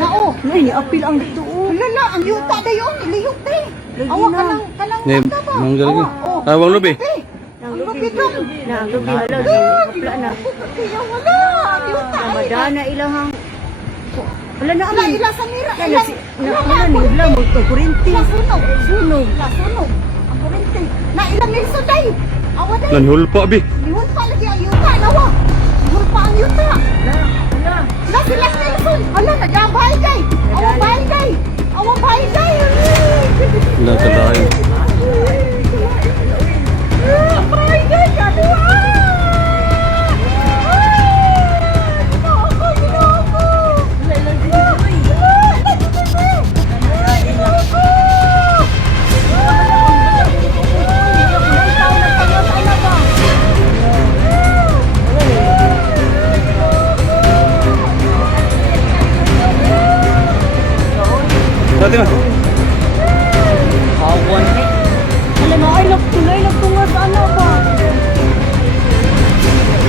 Nao. Nay, apil ang dito. Wala na, ang yuta na yun. Liyok na eh. Lagi Awa na. kalang Ne, mata ba? mangga lagi. Oh. Ah, wang lubi. Ang lubi dong. Na, lubi halagi. Kapla na. Kaya wala. Ang yuta. Namadana ilahang. Wala na Wala amin. ila sa mira. Kaya na si, na ni Ibla mo ito, kurinti. Sunog. Sunog. Sunog. Ang kurente. Na ilang milso day. Awa day. Lan hulpa bi. Lihon pa lagi ang yuta. Nawa. Lihon pa ang yuta. Wala. Na sila Nelson. Hala, nagabay day. Awa bay day. Awa bay day. Lan kalain. Bay day. Kadua. Dati ma. Awan ni. Wala na, ay nagtunga sa ano ba?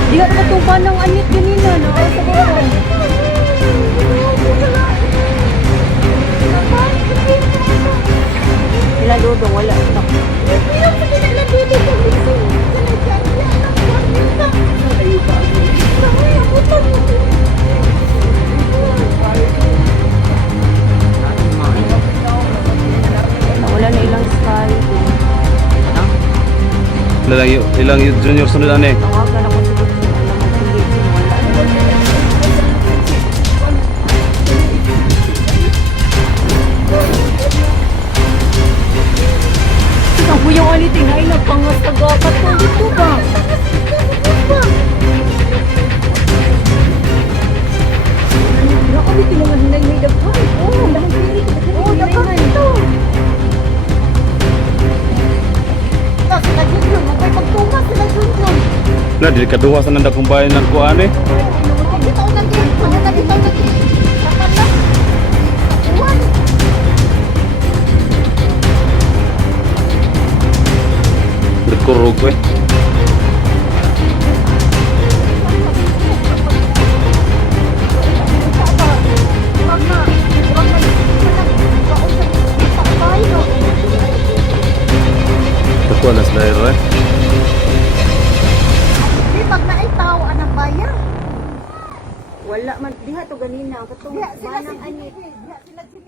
Di ka matuba ng anit ganina, no? Ay, sa bawang. Sila dudong, wala. Wala na ilang sky. Ilang junior sunod ane. Tawagan ako sa gusto na magpili. Ang kuyang aliting ay nagpangas tagapat ko dito ba? Ako dito mga hinay may daghan. Oo, daghan ito. Sila Junjun, magpagtunga sila Junjun. Na di kaduha sa nanda kumbayan ng kuan eh. Bitaw na din, bitaw na din. Tatanda. Uwan. Nagkurog eh. Kuan nas lairo eh. Di pag naitaw anang bayan. Wala man diha to ganina ang katong Diha sila manang si anit. Diha sila si